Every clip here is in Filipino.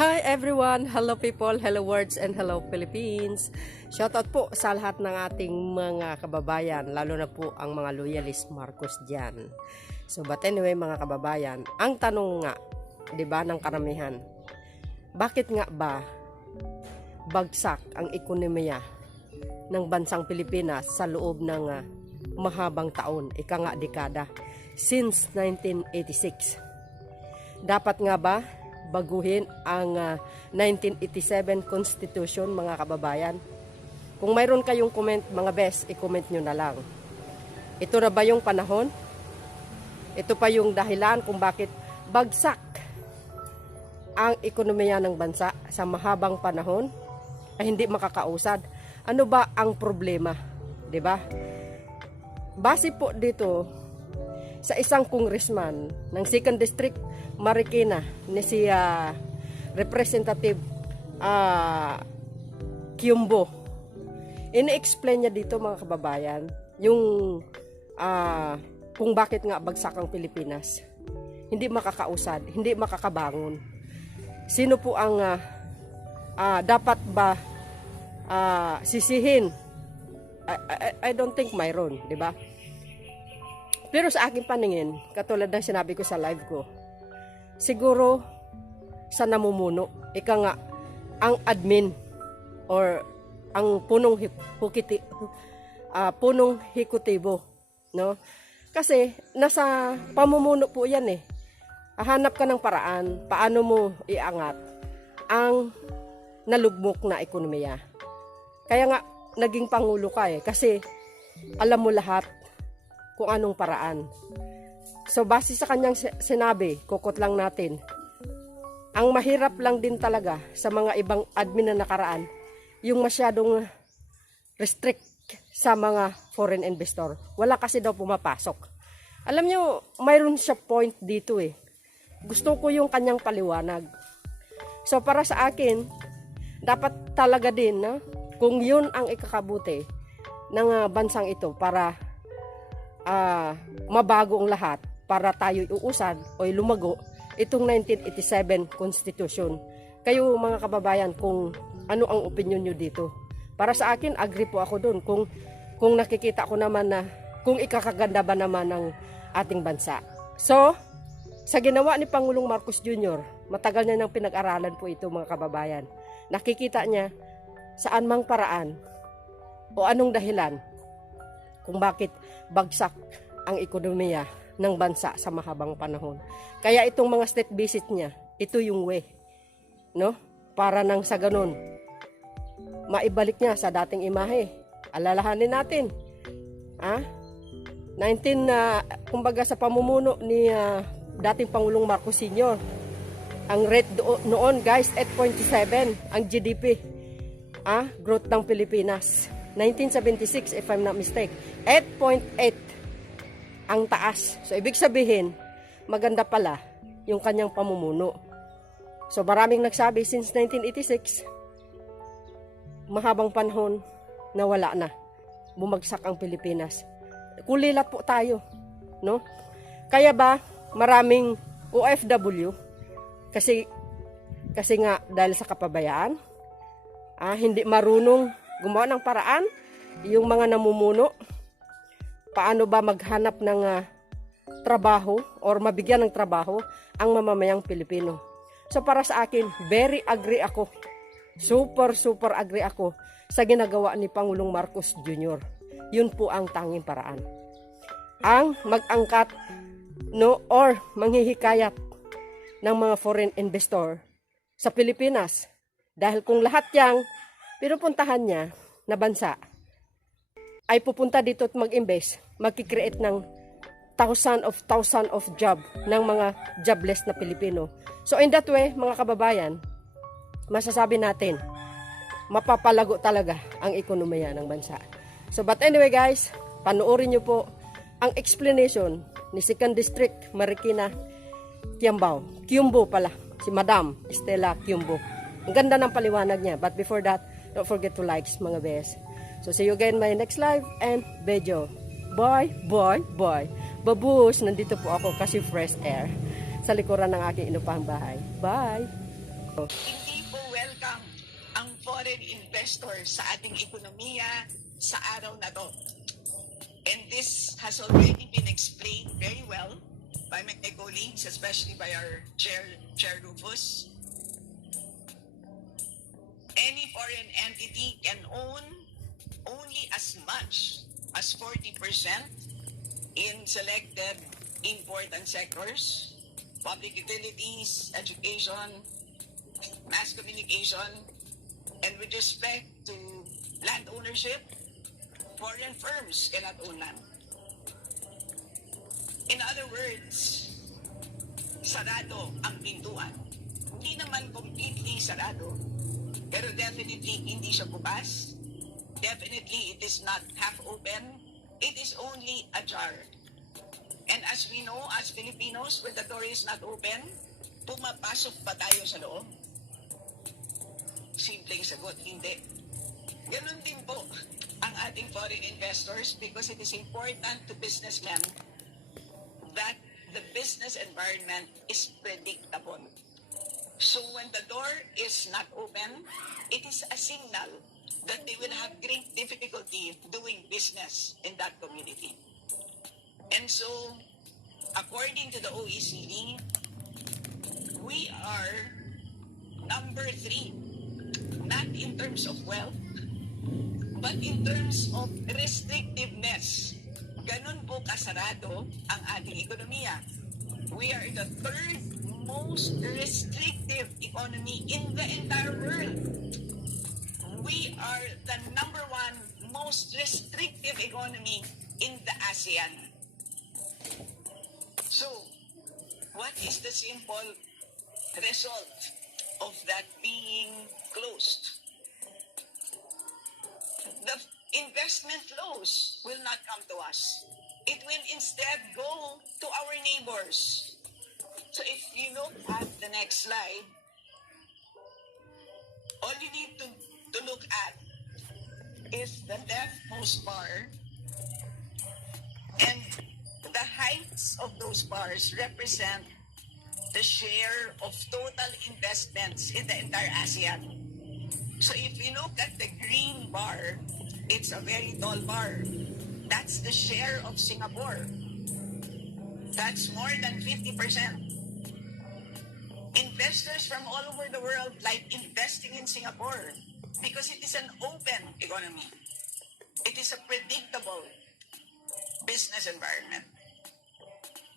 Hi everyone! Hello people, hello words, and hello Philippines! Shoutout po sa lahat ng ating mga kababayan, lalo na po ang mga loyalist Marcos dyan. So but anyway mga kababayan, ang tanong nga, di ba, ng karamihan, bakit nga ba bagsak ang ekonomiya ng bansang Pilipinas sa loob ng mahabang taon, ika nga dekada, since 1986? Dapat nga ba baguhin ang 1987 Constitution, mga kababayan? Kung mayroon kayong comment, mga best, i-comment nyo na lang. Ito na ba yung panahon? Ito pa yung dahilan kung bakit bagsak ang ekonomiya ng bansa sa mahabang panahon ay hindi makakausad? Ano ba ang problema? 'Di ba? Base po dito sa isang congressman ng 2nd District Marikina ni si Representative Quimbo. Ini-explain niya dito, mga kababayan, yung kung bakit nga bagsak ang Pilipinas. Hindi makakausad, hindi makakabangon. Sino po ang dapat ba sisihin? I don't think MYRON, di ba? Pero sa aking paningin, katulad ng sinabi ko sa live ko, siguro sa namumuno, ika nga, ang admin or ang punong hikutibo, no? Kasi nasa pamumuno po yan eh. Hahanap ka ng paraan, paano mo iangat ang nalugmok na ekonomiya. Kaya nga, naging pangulo ka eh, kasi alam mo lahat kung anong paraan. So base sa kanyang sinabi, kukot lang natin, ang mahirap lang din talaga sa mga ibang admin na nakaraan, yung masyadong restrict sa mga foreign investor. Wala kasi daw pumapasok. Alam nyo, mayroon siya point dito eh. Gusto ko yung kanyang paliwanag. So para sa akin, dapat talaga din na kung yun ang ikakabuti ng bansang ito para mabago ang lahat, para tayo iuusad o lumago, itong 1987 Constitution. Kayo mga kababayan, kung ano ang opinion nyo dito? Para sa akin, agree po ako dun. Kung nakikita ko naman na kung ikakaganda ba naman ng ating bansa. So, sa ginawa ni Pangulong Marcos Jr., matagal niya nang pinag-aralan po ito, mga kababayan. Nakikita niya saan mang paraan o anong dahilan kung bakit bagsak ang ekonomiya ng bansa sa mahabang panahon. Kaya itong mga state visit niya, ito yung way, no? Para nang sa ganun, maibalik niya sa dating imahe. Alalahanin natin, 19, kumbaga sa pamumuno ni dating Pangulong Marcos Sr., ang rate noon, guys, 8.7 ang GDP, growth ng Pilipinas. 1976, if I'm not mistaken, 8.8 ang taas. So, ibig sabihin, maganda pala yung kanyang pamumuno. So, maraming nagsabi, since 1986, mahabang panahon na wala na. Bumagsak ang Pilipinas. Kulilat po tayo, no? Kaya ba, maraming OFW, kasi nga, dahil sa kapabayaan, hindi marunong gumawa ng paraan, yung mga namumuno, paano ba maghanap ng trabaho or mabigyan ng trabaho ang mamamayang Pilipino. So para sa akin, very agree ako. Super agree ako sa ginagawa ni Pangulong Marcos Jr. Yun po ang tanging paraan. Ang mag-angkat, no, or manghihikayat ng mga foreign investor sa Pilipinas. Dahil kung lahat yang pinupuntahan niya na bansa ay pupunta dito at mag-invest, magkikreate ng thousand of job ng mga jobless na Pilipino. So in that way, mga kababayan, masasabi natin, mapapalago talaga ang ekonomiya ng bansa. So but anyway guys, panoorin nyo po ang explanation ni 2nd District Marikina Quimbo pala, si Madam Estela Quimbo. Ang ganda ng paliwanag niya. But before that, don't forget to like, mga bes. So see you again in my next live and video. Bye. Babush, nandito po ako kasi fresh air sa likuran ng aking inupahang bahay. Bye! Hindi po welcome ang foreign investors sa ating ekonomiya sa araw na to. And this has already been explained very well by my colleagues, especially by our Chair Rufus. Any foreign entity can own only as much as 40% in selected important sectors, public utilities, education, mass communication, and with respect to land ownership, foreign firms cannot own land. In other words, sarado ang pintuan. Hindi naman completely sarado, pero definitely hindi siya bukas. Definitely it is not half open. It is only ajar. And as we know, as Filipinos, when the door is not open, pumapasok pa tayo sa loob? Simpleng sagot, hindi. Ganun din po ang ating foreign investors because it is important to businessmen that the business environment is predictable. So when the door is not open, it is a signal that they will have great difficulty doing business in that community. And so, according to the OECD, we are number 3, not in terms of wealth, but in terms of restrictiveness. Ganun po kasarado ang ating ekonomiya. We are the 3rd most restrictive economy in the entire world. We are the number 1 most restrictive economy in the ASEAN. So, what is the simple result of that being closed? The investment flows will not come to us. It will instead go to our neighbors. So if you look at the next slide, all you need to look at is the leftmost bar, and the heights of those bars represent the share of total investments in the entire ASEAN. So if you look at the green bar, it's a very tall bar. That's the share of Singapore. That's more than 50%. Investors from all over the world like investing in Singapore because it is an open economy. It is a predictable business environment.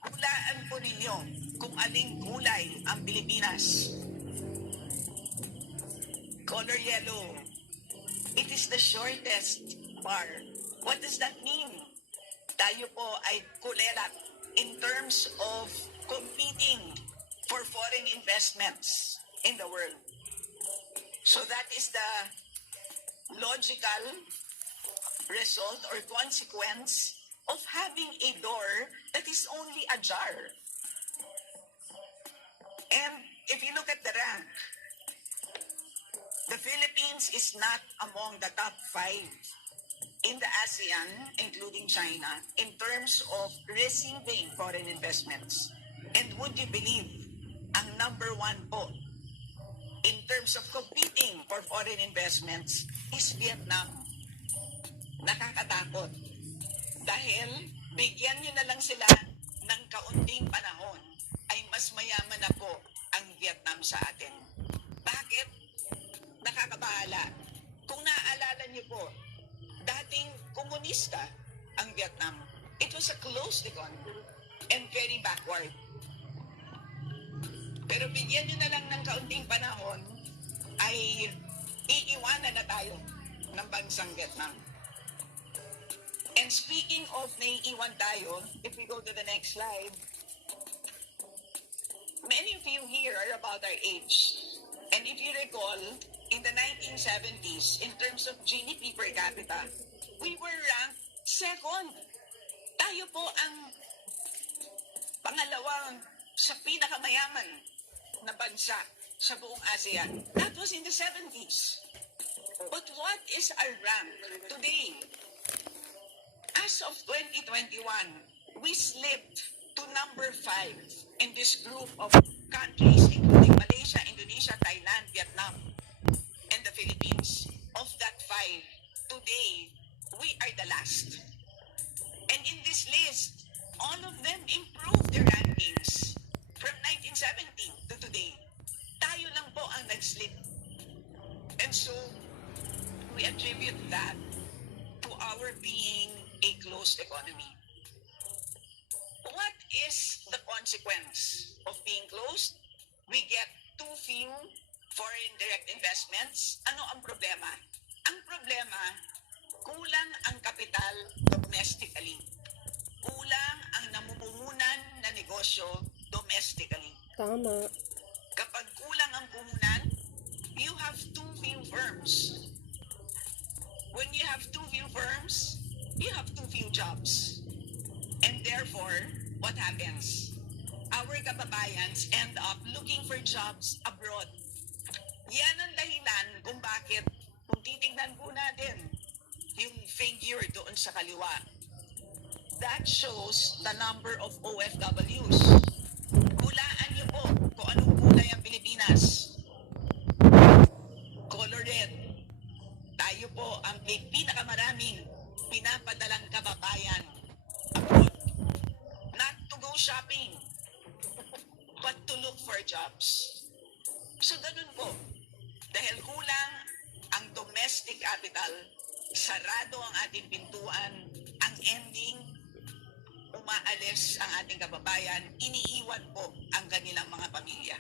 Hulaan po ninyo kung aling kulay ang Pilipinas. Color yellow. It is the shortest bar. What does that mean? Tayo po ay kulelat in terms of competing for foreign investments in the world. So that is the logical result or consequence of having a door that is only ajar. And if you look at the rank, the Philippines is not among the top 5 in the ASEAN, including China, in terms of receiving foreign investments. And would you believe, ang number 1 po in terms of competing for foreign investments is Vietnam. Nakakatakot. Dahil bigyan nyo na lang sila ng kaunting panahon ay mas mayaman na po ang Vietnam sa atin. Bakit? Nakakabahala. Kung naaalala nyo po, dating komunista ang Vietnam. It was a closed economy and very backward. Pero bigyan nyo na lang ng kaunting panahon ay iiwanan na tayo ng bansang Vietnam. And speaking of naiiwan tayo, if we go to the next slide, many of you here are about our age. And if you recall, in the 1970s, in terms of GDP per capita, we were ranked 2nd. Tayo po ang pangalawang sa pinakamayaman na bansa sa buong ASEAN. That was in the 70s. But what is our rank today? As of 2021, we slipped to number 5 in this group of countries, including Malaysia, Indonesia, Thailand, Vietnam, and the Philippines. Of that 5, today, we are the last. And in this list, all of them improved their rankings from 1970 to today. Tayo lang po ang nag-slip. And so, we attribute that to our being a closed economy. What is the consequence of being closed? We get too few foreign direct investments. Ano ang problema? Ang problema, kulang ang kapital domestically. Kulang ang namumuhunan na negosyo domestically. Tama. Kapag kulang ang puhunan, you have too few firms. When you have too few firms, you have too few jobs. And therefore, what happens? Our kababayans end up looking for jobs abroad. Yan ang dahilan kung bakit, kung titingnan po natin yung figure doon sa kaliwa, that shows the number of OFWs. Hulaan niyo po kung anong kulay ang Pilipinas. Color red. Tayo po ang may pinakamaraming pinapadalang kababayan abroad. Not to go shopping, but to look for jobs. So ganun po. Dahil kulang ang domestic capital, sarado ang ating pintuan, ang ending, umaalis ang ating kababayan, iniiwan po ang kanilang mga pamilya.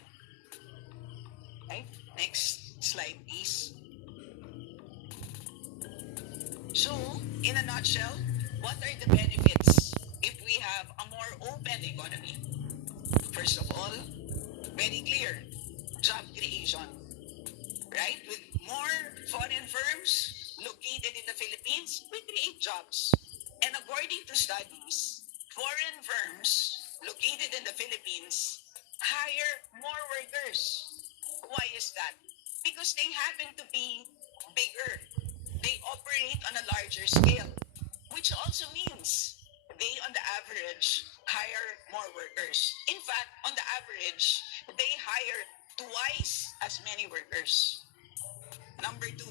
Okay? Next slide, please. So, in a nutshell, what are the benefits if we have a more open economy? First of all, very clear, job creation. Right? With more foreign firms located in the Philippines, we create jobs. And according to studies, foreign firms located in the Philippines hire more workers. Why is that? Because they happen to be bigger. They operate on a larger scale, which also means they, on the average, hire more workers. In fact, on the average, they hire twice as many workers. Number 2,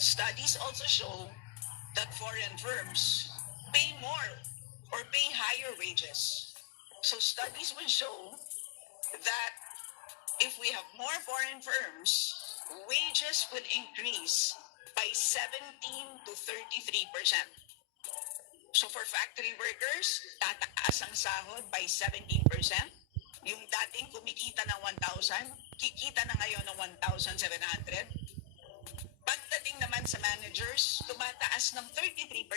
studies also show that foreign firms pay more or pay higher wages. So studies will show that if we have more foreign firms, wages will increase by 17 to 33%. So for factory workers, tataas ang sahod by 17%. Yung dating kumikita ng 1,000, kikita na ngayon ng 1,700. Pagdating naman sa managers, tumataas ng 33%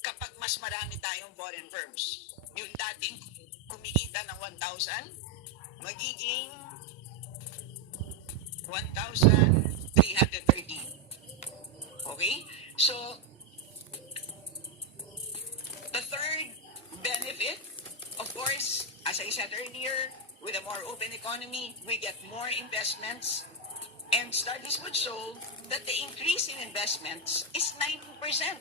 kapag mas marami tayong foreign firms. Yung dating kumikita ng 1,000, magiging 1,330. Okay? So, the third benefit, of course, as I said earlier, with a more open economy, we get more investments. And studies would show that the increase in investments is 90%.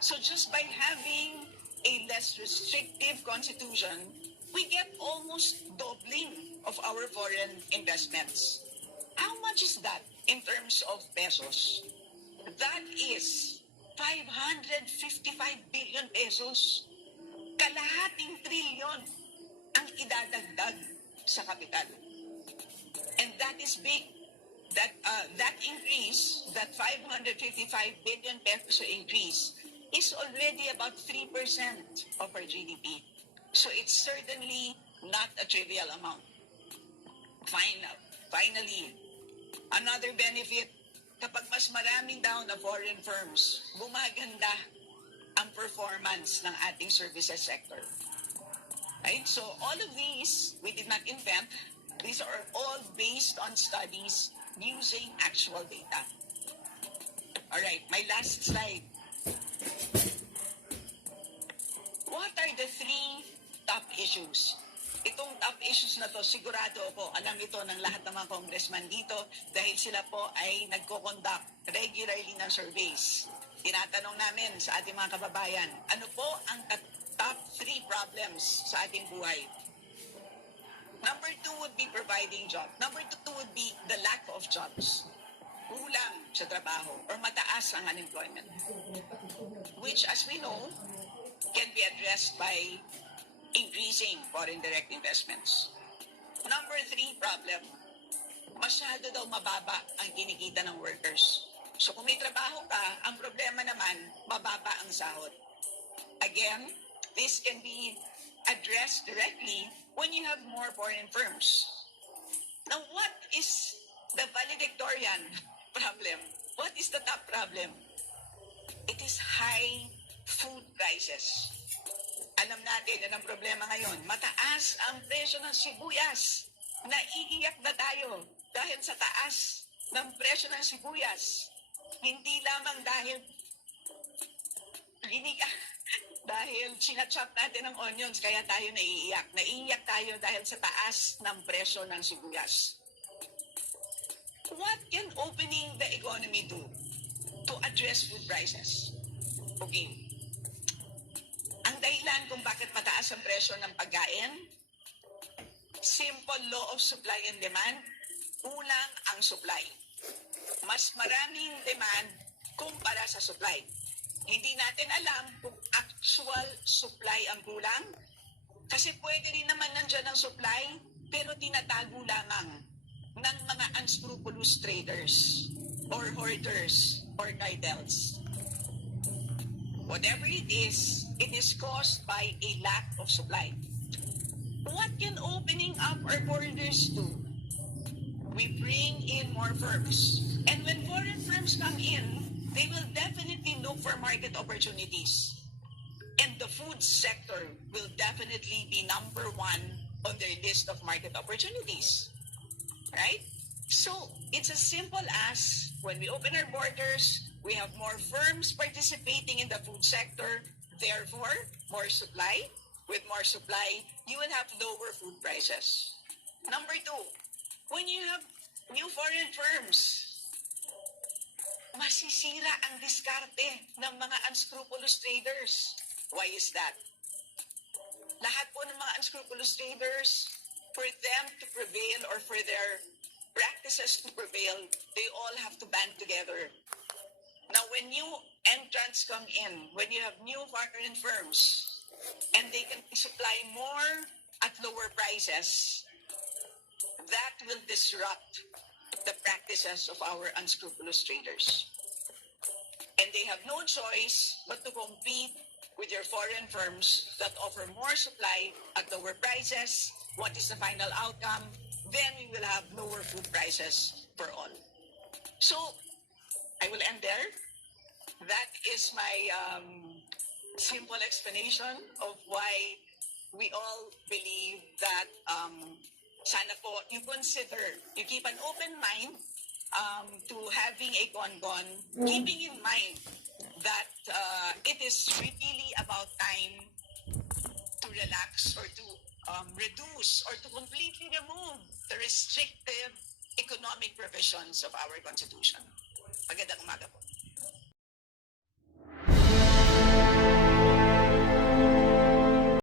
So just by having a less restrictive constitution, we get almost doubling of our foreign investments. How much is that in terms of pesos? That is 555 billion pesos. Kalahating trilyon ang idadagdag sa kapital. And that is big. That increase, that 555 billion peso increase, is already about 3% of our GDP. So it's certainly not a trivial amount. Finally, another benefit, kapag mas maraming daw na foreign firms, gumaganda ang performance ng ating services sector. Right? So all of these, we did not invent. These are all based on studies using actual data. All right, my last slide. What are the 3 top issues? Itong top issues na to, sigurado ako, alam ito ng lahat ng mga congressman dito dahil sila po ay nagko-conduct regularly ng surveys. Tinatanong namin sa ating mga kababayan, ano po ang top 3 problems sa ating buhay? Number two would be providing job. Number two would be the lack of jobs. Kulang sa trabaho or mataas ang unemployment. Which, as we know, can be addressed by increasing foreign direct investments. Number three problem, masyado daw mababa ang kinikita ng workers. So kung may trabaho ka, ang problema naman, mababa ang sahod. Again, this can be addressed directly when you have more foreign firms. Now, what is the valedictorian problem? What is the top problem? It is high food prices. Alam natin na ang problema ngayon, mataas ang presyo ng sibuyas. Naiiyak na tayo dahil sa taas ng presyo ng sibuyas. Hindi lamang dahil dahil sinachop natin ang onions, kaya tayo naiiyak. Naiiyak tayo dahil sa taas ng presyo ng sibuyas. What can opening the economy do to address food prices? Okay. Ang dahilan kung bakit mataas ang presyo ng pagkain, simple law of supply and demand, kulang ang supply. Mas maraming demand kumpara sa supply. Hindi natin alam kung actual supply ang kulang. Kasi pwede rin naman nandyan ang supply, pero tinatago lamang ng mga unscrupulous traders or hoarders or cartels. Whatever it is caused by a lack of supply. What can opening up our borders do? We bring in more firms. And when foreign firms come in, they will definitely look for market opportunities. And the food sector will definitely be number one on their list of market opportunities. Right? So, it's as simple as when we open our borders, we have more firms participating in the food sector, therefore, more supply. With more supply, you will have lower food prices. Number two, when you have new foreign firms, masisira ang diskarte ng mga unscrupulous traders. Why is that? Lahat po ng mga unscrupulous traders, for them to prevail or for their practices to prevail, they all have to band together. Now, when new entrants come in, when you have new foreign firms, and they can supply more at lower prices, that will disrupt the practices of our unscrupulous traders. And they have no choice but to compete with your foreign firms that offer more supply at lower prices. What is the final outcome? Then we will have lower food prices for all. So, I will end there. That is my simple explanation of why we all believe that sana po you consider, you keep an open mind to having a gone, keeping in mind that it is really about time to relax or to reduce or to completely remove the restrictive economic provisions of our Constitution. Magandang umaga po.